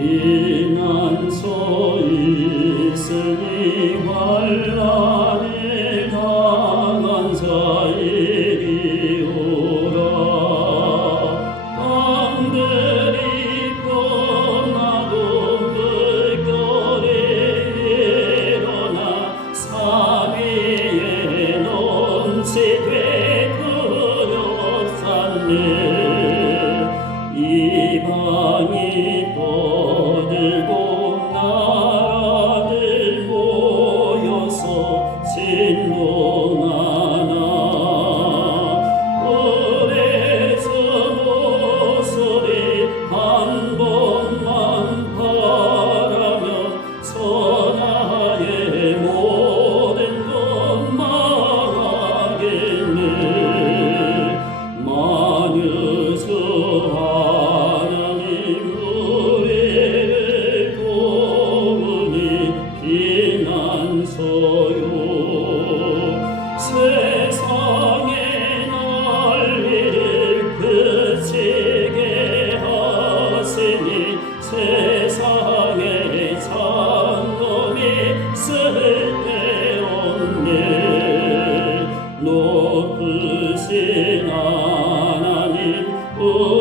비난소 있으니 환란에 강한 사이 오라. 강들이 떠나고 불거리 일어나 사비에 논시 되풀어 산내 Oh.